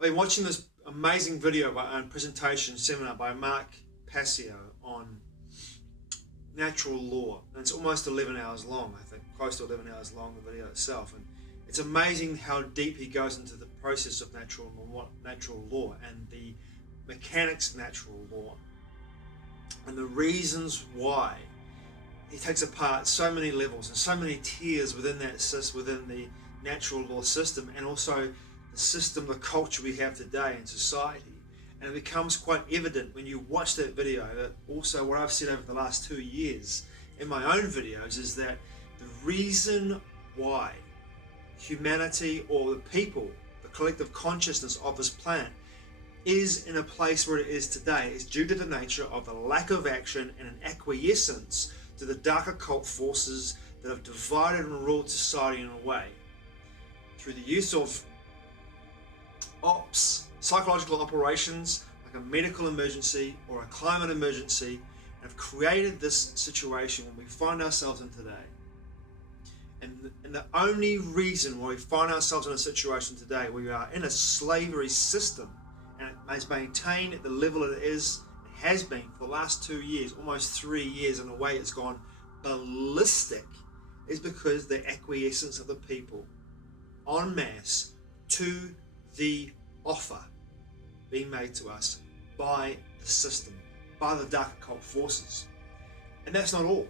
I've been watching this amazing video and presentation seminar by Mark Passio on natural law, and it's almost 11 hours long, I think, close to 11 hours long, the video itself. And it's amazing how deep he goes into the process of natural law and the mechanics of natural law and the reasons why. He takes apart so many levels and so many tiers within the natural law system, and also the system, the culture we have today in society. And it becomes quite evident when you watch that video that also what I've said over the last 2 years in my own videos is that the reason why humanity, or the people, the collective consciousness of this planet, is in a place where it is today is due to the nature of the lack of action and an acquiescence to the dark occult forces that have divided and ruled society in a way through the use of psychological operations like a medical emergency or a climate emergency, and have created this situation when we find ourselves in today. And the only reason why we find ourselves in a situation today where we are in a slavery system, and it is maintained at the level it is, it has been for the last 2 years, almost 3 years, in a way it's gone ballistic, is because the acquiescence of the people en masse to the offer being made to us by the system, by the dark occult forces. And that's not all.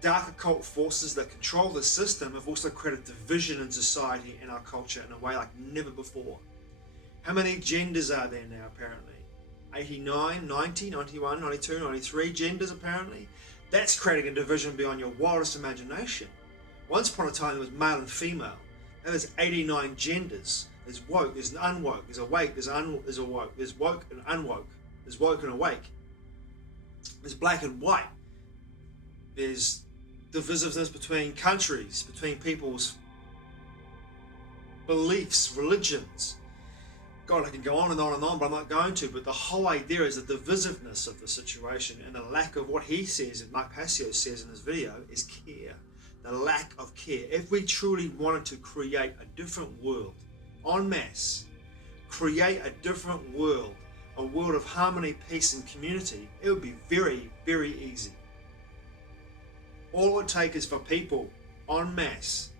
The dark occult forces that control the system have also created division in society and our culture in a way like never before. How many genders are there now, apparently? 89, 90, 91, 92, 93 genders, apparently. That's creating a division beyond your wildest imagination. Once upon a time, there was male and female. Now there's 89 genders. There's woke, there's unwoke, there's awake, there's awoke, there's woke and unwoke, there's woke and awake. There's black and white. There's divisiveness between countries, between people's beliefs, religions. God, I can go on and on and on, but I'm not going to. But the whole idea is the divisiveness of the situation and the lack of what he says, and Mark Passio says in his video, is care. The lack of care. If we truly wanted to create a different world, en masse, create a different world, a world of harmony, peace and community, it would be very, very easy. All it would take is for people en masse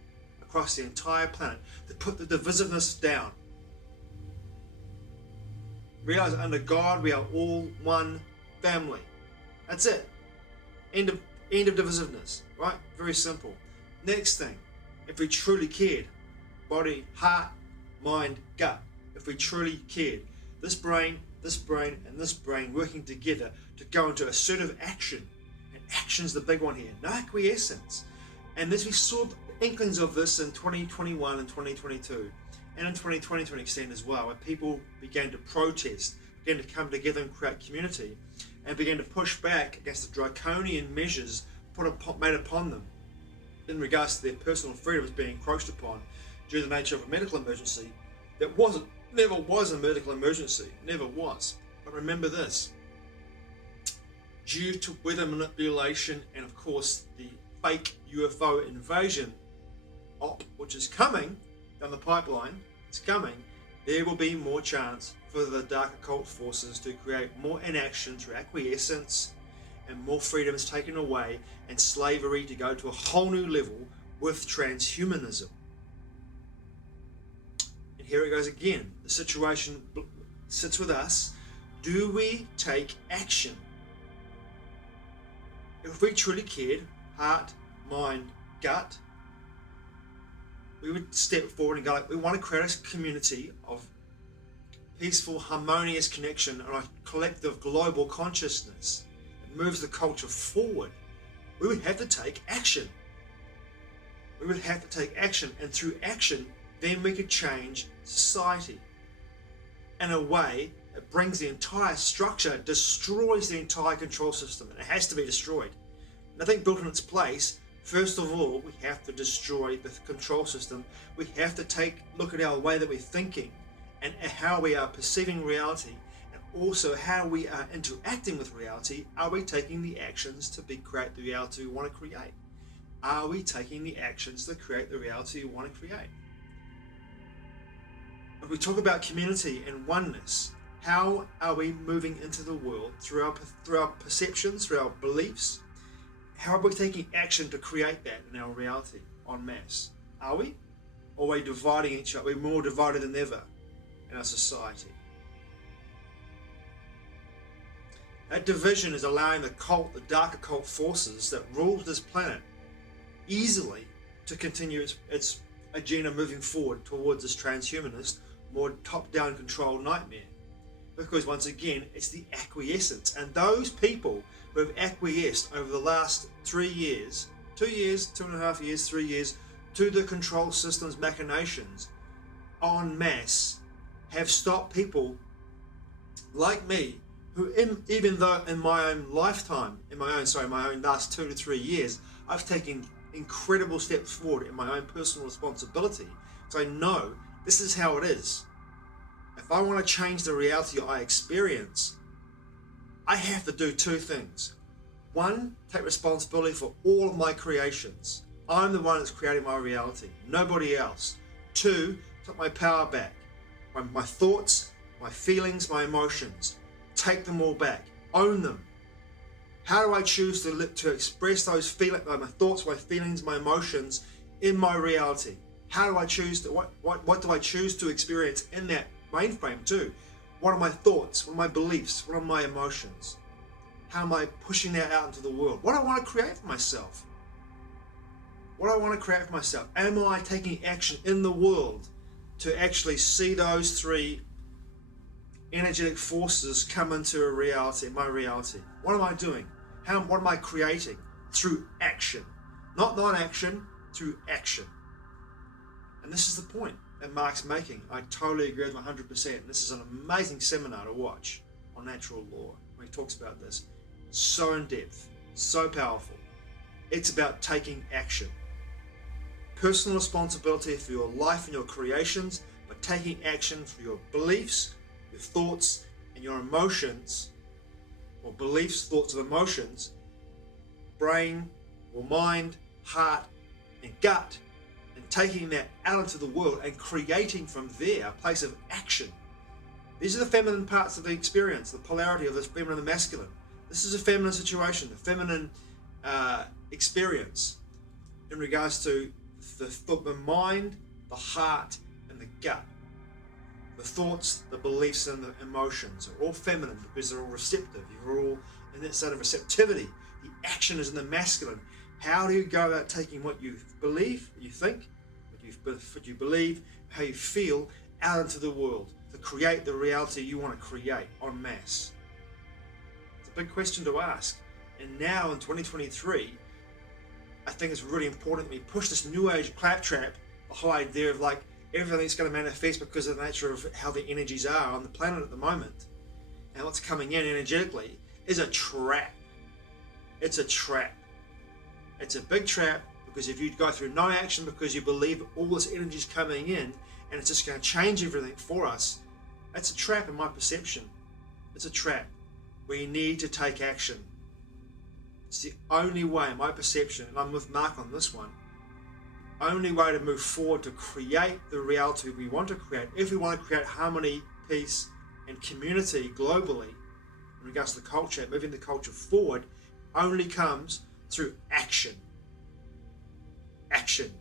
across the entire planet to put the divisiveness down. Realize that under God we are all one family. That's it. End of divisiveness, right? Very simple. Next thing, if we truly cared, body, heart, mind, gut, if we truly cared, this brain, and this brain working together to go into assertive action, and action's the big one here, no acquiescence. And as we saw inklings of this in 2021 and 2022, and in 2020 to an extent as well, where people began to protest, began to come together and create community, and began to push back against the draconian measures made upon them in regards to their personal freedoms being encroached upon due to the nature of a medical emergency that never was a medical emergency, never was. But remember this, due to weather manipulation and of course the fake UFO invasion which is coming down the pipeline, it's coming, there will be more chance for the dark occult forces to create more inaction through acquiescence and more freedoms taken away, and slavery to go to a whole new level with transhumanism. And here it goes again. The situation sits with us. Do we take action? If we truly cared, heart, mind, gut, we would step forward and go, like, we want to create a community of peaceful, harmonious connection and a collective global consciousness that moves the culture forward. We would have to take action. We would have to take action, and through action, then we could change society in a way that brings the entire structure, destroys the entire control system, and it has to be destroyed. Nothing built in its place. First of all, we have to destroy the control system. We have to look at our way that we're thinking and how we are perceiving reality, and also how we are interacting with reality. Are we taking the actions to create the reality we want to create? Are we taking the actions to create the reality we want to create? If we talk about community and oneness, how are we moving into the world through our perceptions, through our beliefs? How are we taking action to create that in our reality en masse? Are we? Or are we dividing each other? We're more divided than ever in our society. That division is allowing the dark occult forces that rule this planet easily to continue its agenda moving forward towards this transhumanist, more top-down control nightmare. Because once again, it's the acquiescence. And those people who have acquiesced over the last 3 years, 2 years, 2.5 years, 3 years, to the control system's machinations en masse, have stopped people like me, who even though in my own lifetime, my own last 2 to 3 years, I've taken incredible steps forward in my own personal responsibility. So I know this is how it is. If I want to change the reality I experience, I have to do 2 things. 1, take responsibility for all of my creations. I'm the one that's creating my reality, nobody else. 2, take my power back. My thoughts, my feelings, my emotions. Take them all back. Own them. How do I choose to express those feelings, my thoughts, my feelings, my emotions in my reality? How do I choose to, what do I choose to experience in that mainframe too? What are my thoughts? What are my beliefs? What are my emotions? How am I pushing that out into the world? What do I want to create for myself? What do I want to create for myself? Am I taking action in the world to actually see those 3 energetic forces come into a reality, my reality? What am I doing? What am I creating? Through action. Not non-action, through action. And this is the point that Mark's making. I totally agree with him 100%. This is an amazing seminar to watch on natural law when he talks about this. So in depth, so powerful. It's about taking action. Personal responsibility for your life and your creations, but taking action for your beliefs, your thoughts, and your emotions, or beliefs, thoughts, and emotions, brain, or mind, heart, and gut, and taking that out into the world and creating from there a place of action. These are the feminine parts of the experience, the polarity of the feminine and the masculine. This is a feminine situation, the feminine experience in regards to the mind, the heart, and the gut. The thoughts, the beliefs, and the emotions are all feminine because they're all receptive. You're all in that state of receptivity. The action is in the masculine. How do you go about taking what you believe, what you think, what you believe, how you feel out into the world to create the reality you want to create en masse? It's a big question to ask. And now in 2023, I think it's really important that we push this new age claptrap, the whole idea of like everything's going to manifest because of the nature of how the energies are on the planet at the moment. And what's coming in energetically is a trap. It's a trap. It's a big trap because if you go through no action because you believe all this energy is coming in and it's just going to change everything for us, that's a trap in my perception. It's a trap. We need to take action. It's the only way, in my perception, and I'm with Mark on this one, only way to move forward to create the reality we want to create, if we want to create harmony, peace, and community globally in regards to the culture, moving the culture forward, only comes through action. Action,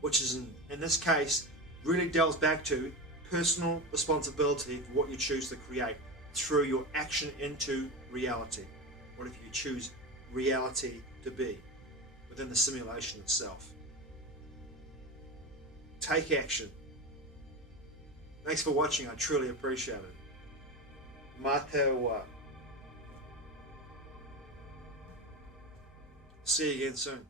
which is in this case, really delves back to personal responsibility for what you choose to create through your action into reality. What if you choose reality to be within the simulation itself? Take action. Thanks for watching. I truly appreciate it. Matewa. See you again soon.